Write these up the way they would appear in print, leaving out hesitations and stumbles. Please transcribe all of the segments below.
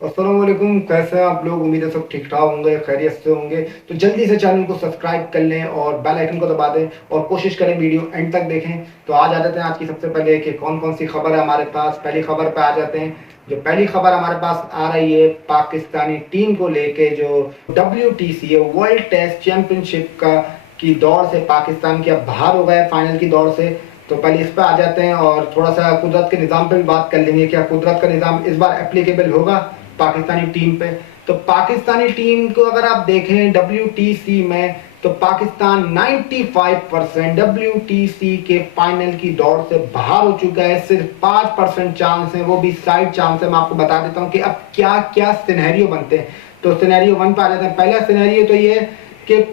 अस्सलाम वालेकुम। कैसे हैं आप लोग? उम्मीद है सब ठीक ठाक होंगे, खैरियत से होंगे। तो जल्दी से चैनल को सब्सक्राइब कर लें और बेल आइकन को दबा दें और कोशिश करें वीडियो एंड तक देखें। तो आज आ जाते हैं आज की सबसे पहले कि कौन कौन सी खबर है हमारे पास। पहली खबर पे आ जाते हैं। जो पहली खबर हमारे पास आ रही है पाकिस्तानी टीम को लेके, जो WTC है वर्ल्ड टेस्ट चैंपियनशिप का की दौड़ से पाकिस्तान के अब बाहर हो गए फाइनल की दौड़ से। तो पहले इस पर आ जाते हैं और थोड़ा सा कुदरत के निज़ाम पे भी बात कर लेंगे। क्या कुदरत का निज़ाम इस बार एप्लीकेबल होगा पाकिस्तानी टीम पे? तो पाकिस्तानी टीम को अगर आप देखें WTC में, तो पाकिस्तान 95% WTC के फाइनल की दौड़ से बाहर हो चुका है। सिर्फ 5% चांस है, वो भी साइड चांस है। मैं आपको बता देता हूं कि अब क्या क्या सिनेरियो बनते हैं। तो सिनेरियो 1 पे आ जाते हैं। पहला सिनेरियो तो ये कि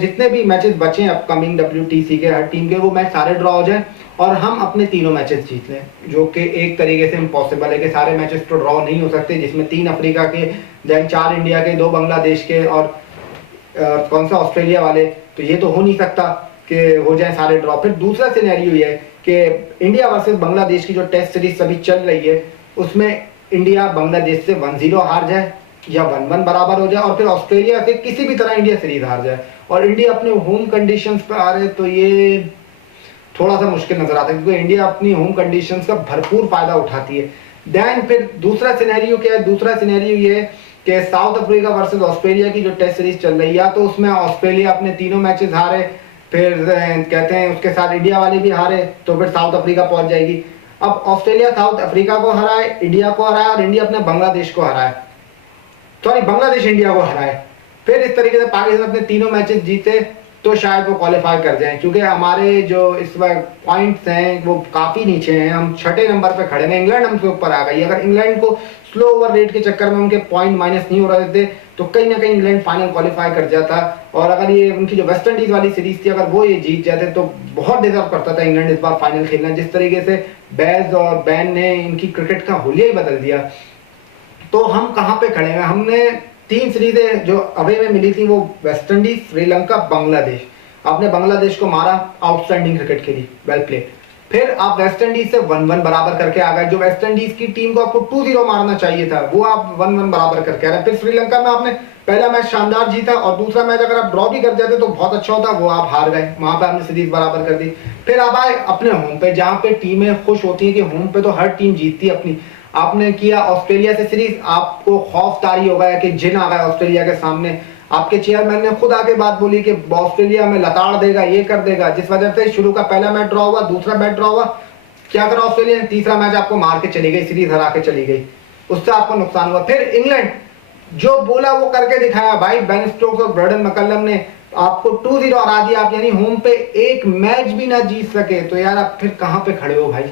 जितने भी मैचेस बचे हैं अपकमिंग WTC के हर टीम के, वो मैच सारे ड्रॉ हो जाए और हम अपने तीनों मैचेस जीत लें, जो कि एक तरीके से इम्पॉसिबल है कि सारे मैचेस तो ड्रॉ नहीं हो सकते, जिसमें 3 अफ्रीका के, देन 4 इंडिया के, 2 बांग्लादेश के और कौन सा ऑस्ट्रेलिया वाले। तो ये तो हो नहीं सकता कि हो जाए सारे ड्रॉ। फिर दूसरा सिनेरियो ये है कि इंडिया वर्सेस बांग्लादेश की जो टेस्ट सीरीज अभी चल रही है, उसमें इंडिया बांग्लादेश से 1-0 हार जाए या 1-1 बराबर हो जाए और फिर ऑस्ट्रेलिया से किसी भी तरह इंडिया सीरीज हार जाए और इंडिया अपने होम कंडीशंस पे आ रहे, तो ये थोड़ा सा मुश्किल नजर आता है क्योंकि इंडिया अपनी होम कंडीशंस का भरपूर फायदा उठाती है। देन फिर दूसरा सिनेरियो क्या है? दूसरा सिनेरियो ये है कि साउथ अफ्रीका वर्सेस ऑस्ट्रेलिया की जो टेस्ट सीरीज चल रही है, तो उसमें ऑस्ट्रेलिया अपने तीनों मैचेस हारे, फिर कहते हैं उसके साथ इंडिया वाले भी हारे, तो फिर साउथ अफ्रीका पहुंच जाएगी। अब ऑस्ट्रेलिया साउथ अफ्रीका को हराए, इंडिया को हराए और इंडिया अपने बांग्लादेश को हराए, सॉरी बांग्लादेश इंडिया को हराए, फिर इस तरीके से पाकिस्तान अपने तीनों मैचेस जीते तो शायद वो क्वालिफाई कर जाएं। क्योंकि हमारे जो इस वक्त पॉइंट्स हैं वो काफी नीचे हैं, हम 6ठे नंबर पे खड़े हैं। इंग्लैंड हमसे ऊपर आ गई। अगर इंग्लैंड को स्लो ओवर रेट के चक्कर में उनके पॉइंट माइनस नहीं हो रहे थे तो कहीं ना कहीं इंग्लैंड फाइनल क्वालिफाई कर जाता। और अगर ये उनकी जो वेस्ट इंडीज वाली सीरीज थी, अगर वो ये जीत जाते तो बहुत डिजर्व करता था इंग्लैंड इस बार फाइनल खेलना। जिस तरीके से बैज और बैन ने इनकी क्रिकेट का हुलिया ही बदल दिया। तो हम कहाँ पे खड़े हैं? हमने 3 सीरीजें जो अवे में मिली थी, वो वेस्ट इंडीज, श्रीलंका, बांग्लादेश। आपने बांग्लादेश को मारा, आउटस्टैंडिंग क्रिकेट खेली, वेल प्लेड। फिर आप वेस्ट इंडीज से 1-1 बराबर करके आ गए। जो वेस्ट इंडीज की टीम को आपको 2-0 मारना चाहिए था, वो आप 1-1 बराबर करके आ रहे। फिर श्रीलंका में आपने पहला मैच शानदार जीता और दूसरा मैच अगर आप ड्रॉ भी कर जाते तो बहुत अच्छा होता, वो आप हार गए, वहां पे आपने सीरीज बराबर कर दी। फिर आप आए अपने होम पे, जहां पे टीमें खुश होती है कि होम पे तो हर टीम जीतती है अपनी। आपने किया ऑस्ट्रेलिया से सीरीज, आपको खौफ तारी हो गया कि जिन आ गया ऑस्ट्रेलिया के सामने। आपके चेयरमैन ने खुद आके बात बोली कि ऑस्ट्रेलिया में लताड़ देगा, ये कर देगा, जिस वजह से शुरू का पहला मैच ड्रॉ हुआ, दूसरा मैच ड्रॉ हुआ। क्या करा ऑस्ट्रेलिया ने? तीसरा मैच आपको मार के चली गई, सीरीज हरा के चली गई, उससे आपको नुकसान हुआ। फिर इंग्लैंड जो बोला वो करके दिखाया भाई। बेन स्टोक्स और ब्रेंडन मैकलम ने आपको 2-0 हरा दिया। आप यानी होम पे एक मैच भी ना जीत सके, तो यार आप फिर कहां पे खड़े हो भाई?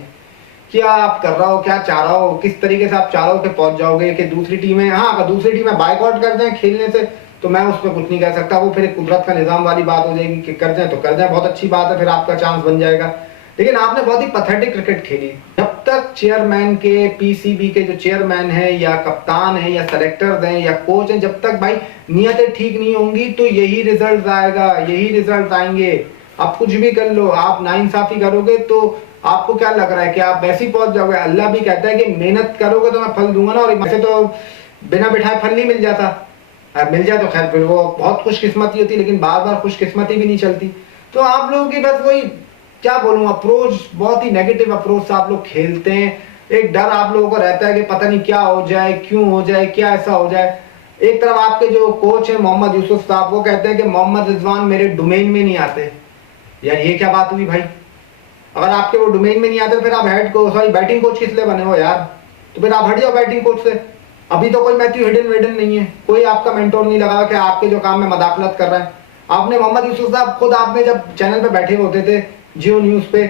क्या आप कर रहा हो, क्या चाह रहा हो, किस तरीके से आप चाह रहे हो कि पहुंच जाओगे? कि दूसरी टीमें, हाँ अगर दूसरी टीमें बाइकआउट कर दें खेलने से तो मैं उस पर कुछ नहीं कह सकता, वो फिर एक कुदरत का निजाम वाली बात हो जाएगी कि कर जाए तो कर जाए, बहुत अच्छी बात है, फिर आपका चांस बन जाएगा। लेकिन आपने बहुत ही पैथेटिक क्रिकेट खेली। जब तक चेयरमैन के, PCB के जो चेयरमैन है या कप्तान है या सेलेक्टर्स हैं या कोच हैं, जब तक भाई नियतें ठीक नहीं होंगी तो यही रिजल्ट आएगा, यही रिजल्ट आएंगे। आप कुछ भी कर लो, आप नाइंसाफी करोगे तो आपको क्या लग रहा है कि आप वैसे ही पहुंच जाओगे? अल्लाह भी कहता है कि मेहनत करोगे तो मैं फल दूंगा ना, और वैसे तो बिना बिठाए फल नहीं मिल जाता। मिल जाए तो खैर फिर वो बहुत खुशकिस्मती होती, लेकिन बार बार खुशकिस्मती भी नहीं चलती। तो आप लोगों की बस वही, क्या बोलूं, अप्रोच बहुत ही नेगेटिव अप्रोच से आप लोग खेलते हैं। एक डर आप लोगों को रहता है कि पता नहीं क्या हो जाए, क्यों हो जाए, क्या ऐसा हो जाए। एक तरफ आपके जो कोच है मोहम्मद यूसुफ साहब, वो कहते हैं कि मोहम्मद रिजवान मेरे डोमेन में नहीं आते। यार ये क्या बात हुई भाई? अगर आपके वो डोमेन में नहीं आते तो फिर आप हेड को, सॉरी बैटिंग कोच किस लिए बने हो यार? तो फिर आप हट जाओ बैटिंग कोच से। अभी तो कोई मैथ्यू हिडन वेडन नहीं है, कोई आपका मेंटोर नहीं लगा कि आपके जो काम में मदाखलत कर रहा है। आपने मोहम्मद यूसुफ साहब खुद, आपने जब चैनल पे बैठे होते थे जियो न्यूज पे,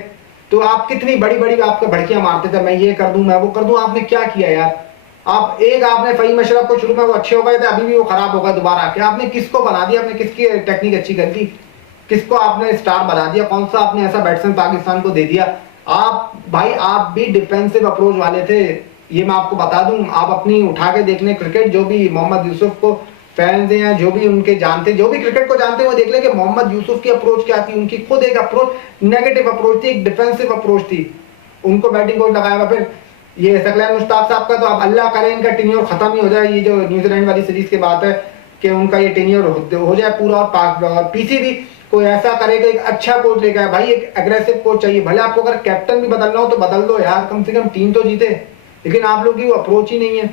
तो आप कितनी बड़ी बड़ी आपके भड़कियां मारते थे, मैं ये कर दूं, मैं वो कर दूं। आपने क्या किया यार? आपने फहीम अशरफ को, शुरू में वो अच्छे हो गए थे, अभी भी वो खराब हो गए दोबारा आके। आपने किसको बना दिया? आपने किसकी टेक्निक अच्छी कर दी? किसको आपने स्टार बना दिया? कौन सा आपने ऐसा बैट्समैन पाकिस्तान को दे दिया? आप भाई, आप भी डिफेंसिव अप्रोच वाले थे, ये मैं आपको बता दूं। आप अपनी उठा के देखने क्रिकेट, जो भी मोहम्मद यूसुफ को फैंस हैं, जो भी उनके जानते, जो भी क्रिकेट को जानते हैं, वो देख लें कि मोहम्मद यूसुफ की अप्रोच क्या थी। उनकी खुद एक अप्रोच नेगेटिव अप्रोच थी, एक डिफेंसिव अप्रोच थी। उनको बैटिंग कोच लगाया हुआ। फिर ये सकलैन मुश्ताक साहब का तो अब अल्लाह करे इनका टेन्योर खत्म ही हो जाए। ये जो न्यूजीलैंड वाली सीरीज की बात है कि उनका ये टेन्योर हो जाए पूरा, और पाक और पीसी भी कोई ऐसा करेगा, एक अच्छा कोच लेकर भाई, एक एग्रेसिव कोच चाहिए। भले आपको अगर कैप्टन भी बदलना हो तो बदल दो यार, कम से कम टीम तो जीते। लेकिन आप लोग की वो अप्रोच ही नहीं है।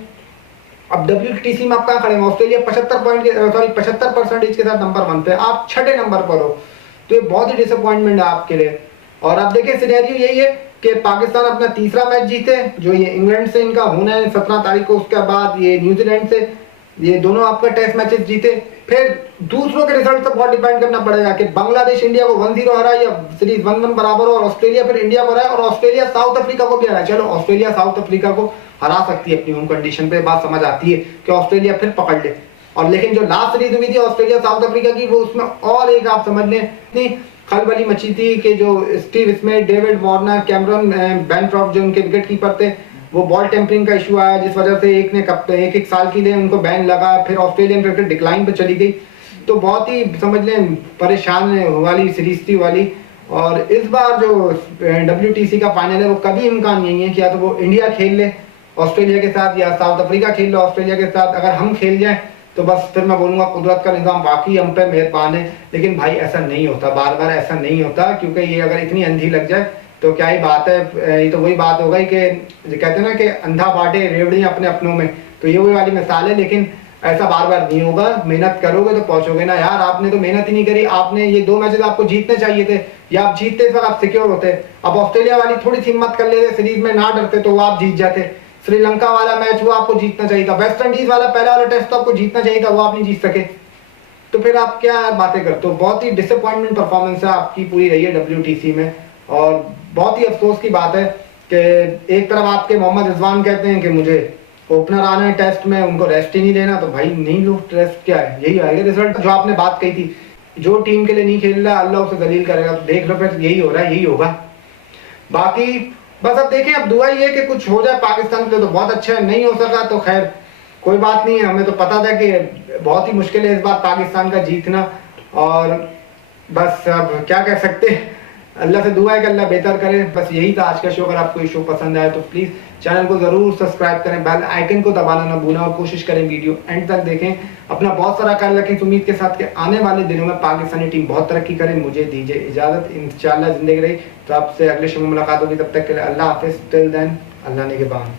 अब WTC में आप कहाँ खड़े हैं? ऑस्ट्रेलिया 75% के साथ नंबर 1 पे, आप 6ठे नंबर पर हो। तो ये बहुत ही डिसअपॉइंटमेंट है आपके लिए। और आप देखिए सिनेरियो यही है कि पाकिस्तान अपना तीसरा मैच जीते, जो ये इंग्लैंड से इनका होना है 17 तारीख को, उसके बाद ये न्यूजीलैंड से, ये दोनों आपका टेस्ट मैचेस जीते। फिर दूसरों के रिजल्ट से बहुत डिपेंड करना पड़ेगा कि बांग्लादेश इंडिया को 1-0 हराए या सीरीज 1-1 बराबर हो, और ऑस्ट्रेलिया फिर इंडिया को हराए, और ऑस्ट्रेलिया साउथ अफ्रीका को भी हराए। चलो ऑस्ट्रेलिया साउथ अफ्रीका को हरा सकती है अपनी होम कंडीशन पे, बात समझ आती है कि ऑस्ट्रेलिया फिर पकड़ ले। और लेकिन जो लास्ट सीरीज हुई थी ऑस्ट्रेलिया साउथ अफ्रीका की, वो उसमें और एक आप समझ लें इतनी खलबली मची थी कि जो Steve Smith, David Warner, Cameron Bancroft जो उनके विकेट कीपर थे, वो बॉल टेम्परिंग का इशू आया, जिस वजह से एक साल के लिए उनको बैन लगा। फिर ऑस्ट्रेलियन क्रिकेट डिक्लाइन पे चली गई। तो बहुत ही समझ लें परेशान वाली सीरीज थी वाली। और इस बार जो WTC का फाइनल है वो कभी इम्कान नहीं है कि या तो वो इंडिया खेल ले ऑस्ट्रेलिया के साथ, या साउथ अफ्रीका खेल लो ऑस्ट्रेलिया के साथ। अगर हम खेल जाएं तो बस फिर मैं बोलूंगा कुदरत का निजाम वाकई हम पे मेहरबान है। लेकिन भाई ऐसा नहीं होता, बार बार ऐसा नहीं होता, क्योंकि ये अगर इतनी अंधी लग जाए तो क्या ही बात है। ये तो वही बात हो गई कि कहते हैं ना कि अंधा बांटे रेवड़ी अपने अपनों में, तो ये वही वाली मिसाल है। लेकिन ऐसा बार बार नहीं होगा, मेहनत करोगे तो पहुंचोगे ना यार। आपने तो मेहनत ही नहीं करी, आपने ये 2 मैचेस आपको जीतने चाहिए थे, या आप जीतते इस वक्त आप सिक्योर होते। अब ऑस्ट्रेलिया वाली थोड़ी सी हिम्मत कर लेते, सीरीज में ना डरते, तो वो आप जीत जाते। श्रीलंका वाला मैच वो आपको जीतना चाहिए था, वेस्ट इंडीज वाला पहला वाला टेस्ट तो आपको जीतना चाहिए था, वो आप नहीं जीत सके। तो फिर आप क्या बातें करते हो? बहुत ही डिसअपॉइंटमेंट परफॉर्मेंस है आपकी पूरी रही है WTC में। और बहुत ही अफसोस की बात है कि एक तरफ आपके मोहम्मद रिजवान कहते हैं कि मुझे ओपनर आना है टेस्ट में, उनको रेस्ट ही नहीं देना, तो भाई नहीं लो टेस्ट, क्या है यही आएगा रिजल्ट। जो आपने बात कही थी, जो टीम के लिए नहीं खेल रहा अल्लाह उसे दलील करेगा, तो देख लो फिर यही हो रहा है, यही होगा। बाकी बस अब देखें, अब दुआ ही है कि कुछ हो जाए पाकिस्तान के लिए तो बहुत अच्छा है, नहीं हो सका तो खैर कोई बात नहीं है। हमें तो पता था कि बहुत ही मुश्किल है इस बार पाकिस्तान का जीतना, और बस अब क्या कह सकते हैं, अल्लाह से दुआ है कि अल्लाह बेहतर करे। बस यही था आज का शो। अगर आपको ये शो पसंद आया तो प्लीज़ चैनल को ज़रूर सब्सक्राइब करें, बेल आइकन को दबाना ना भूलें, और कोशिश करें वीडियो एंड तक देखें। अपना बहुत सारा ख्याल रखें, इस उम्मीद के साथ कि आने वाले दिनों में पाकिस्तानी टीम बहुत तरक्की करे। मुझे दीजिए इजाज़त, इंशाल्लाह ज़िंदगी रही तो आपसे अगले शो में मुलाकात होगी। तब तक के लिए अल्लाह हाफिज़, टिल देन अल्लाह निगहबान।